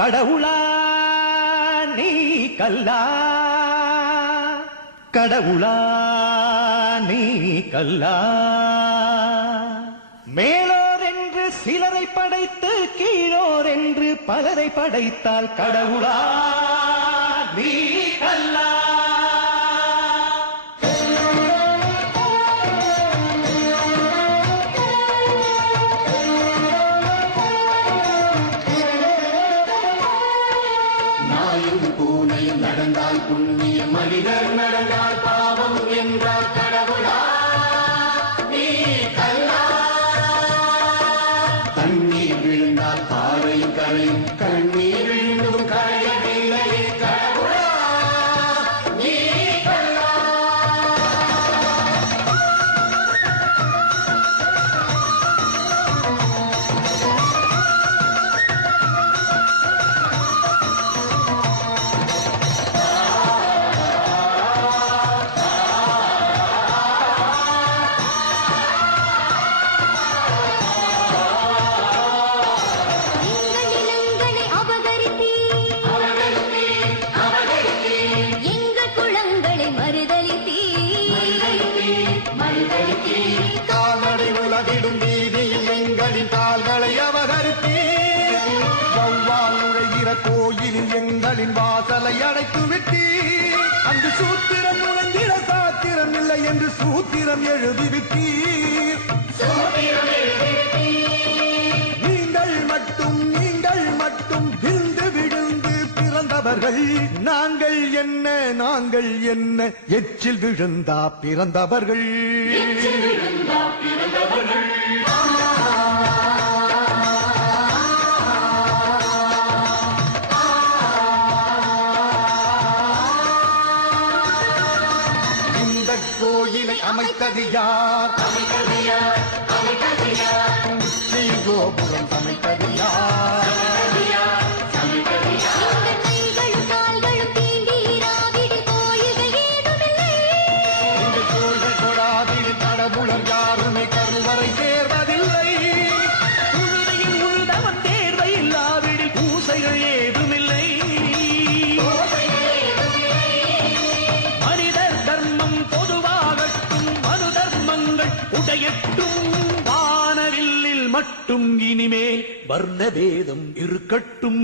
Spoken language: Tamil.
கடவுளா நீ கல்லா. கடவுளா நீ கல்லா. மேலோர் என்று சிலரை படைத்து கீழோர் என்று பலரை படைத்தால் கடவுளா நீ கல்லா. நாயும் பூனையும் நடந்தால் புண்ணியம் மனிதர் நடந்தால் பாவம் என்றால் கடவுளா நீ கல்லா. தண்ணீர் விழுந்தால் பாறையும் கரையும் கோயிலில் எங்களின் வாசலை அடைத்து விட்டீர் அங்கு சூத்திரம் முழங்கிட சாத்திரம் இல்லை என்று சூத்திரம் எழுதிவிட்டீர் நீங்கள் மட்டும் நீங்கள் மட்டும் விழுந்து விழுந்து பிறந்தவர்கள். நாங்கள் என்ன நாங்கள் என்ன? எச்சில் விழுந்தா பிறந்தவர்கள். கோயிலை அமைத்தது யார்? ஸ்ரீ மட்டும் இனிமேல் வர்ணபேதம் இருக்கட்டும்.